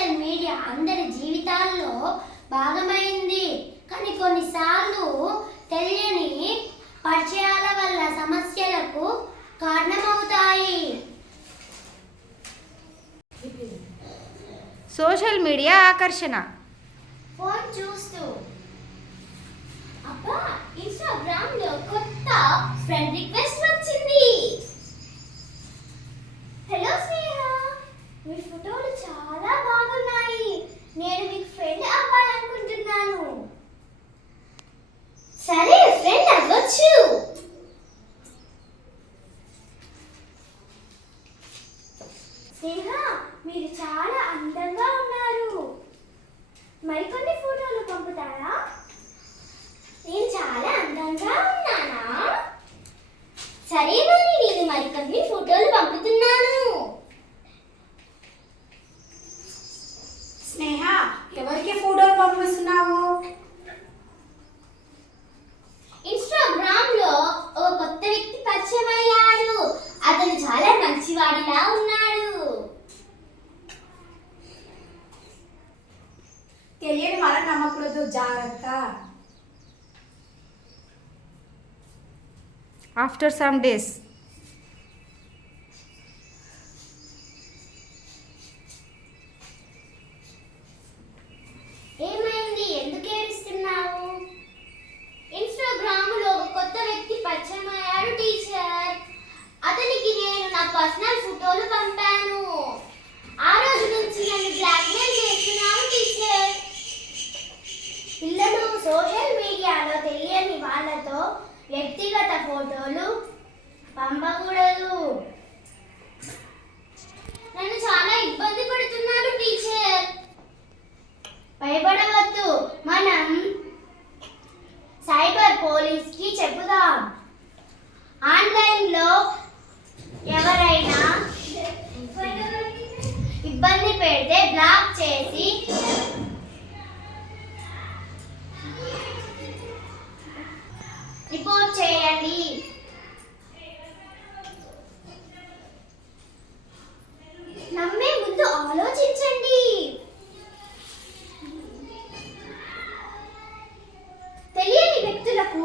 Social media అందరి జీవితాల్లో భాగమైంది. కానీ కొన్నిసార్లు తెలియని పరిచయాల వల్ల సమస్యలకు కారణమవుతాయి. సోషల్ మీడియా ఆకర్షణ. ఫోన్ చూస్తూ అబ్బా ఇన్‌స్టాగ్రామ్ లో కొత్త ఫ్రెండ్ రిక్వెస్ట్ వచ్చింది. హలో స్నేహ, మీ ఫోటోలు చాలా బాగున్నాయి. నేను మీకు ఫ్రెండ్ అవ్వాలనుకుంటున్నాను. సరే, ఫ్రెండ్ అవ్వచ్చు. స్నేహ, మీరు చాలా అందంగా ఉన్నారు. మరికొన్ని ఫోటోలు పంపుతారా? నేను చాలా అందంగా ఉన్నానా? సరే, మరి నేను మరికొన్ని ఫోటోలు పంపుతున్నాను. స్నేహ, ఎవరికి ఫోటోలు పంపిస్తున్నావు? ఇన్‌స్టాగ్రామ్ లో ఒక కొత్త వ్యక్తి పరిచయం అయ్యాడు. అతను చాలా మంచివాడిలా ఉన్నాడు. తెలియని వాళ్ళని నమ్మకూడదు, జాగ్రత్త. After some days. ఏమైంది? ఎందుకు ఏడుస్తున్నావు? ఇన్‌స్టాగ్రామ్ లో ఒక కొత్త వ్యక్తి పరిచయం అయ్యాడు టీచర్. అతనికి నేను నా పర్సనల్ ఫోటోలు పంపాను. ఆ రోజు నుంచి నన్ను బ్లాక్మెయిల్ చేస్తున్నాడు టీచర్. పిల్లలు సోషల్ మీడియాలో తెలియని వాళ్ళతో వ్యక్తిగత ఫోటోలు పంపకూడదు. నన్ను చాలా ఇబ్బంది పడుతున్నాడు టీచర్. భయపడవద్దు, మనం సైబర్ పోలీస్కి చెప్పుదాం. ఆన్లైన్లో ఎవరైనా ఇబ్బంది పెడితే బ్లాక్ చేసి రిపోర్ట్ చేయండి. నమ్మే ముందు ఆలోచించండి. తెలియని వ్యక్తులకు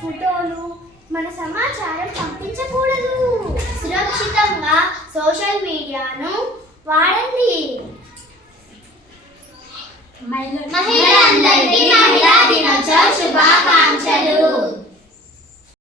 ఫోటోలు, మన సమాచారం పంపించకూడదు. సురక్షితంగా సోషల్ మీడియాను వాడండి. మహిళలందరికీ మహిళా దినోత్సవ శుభాకాంక్షలు.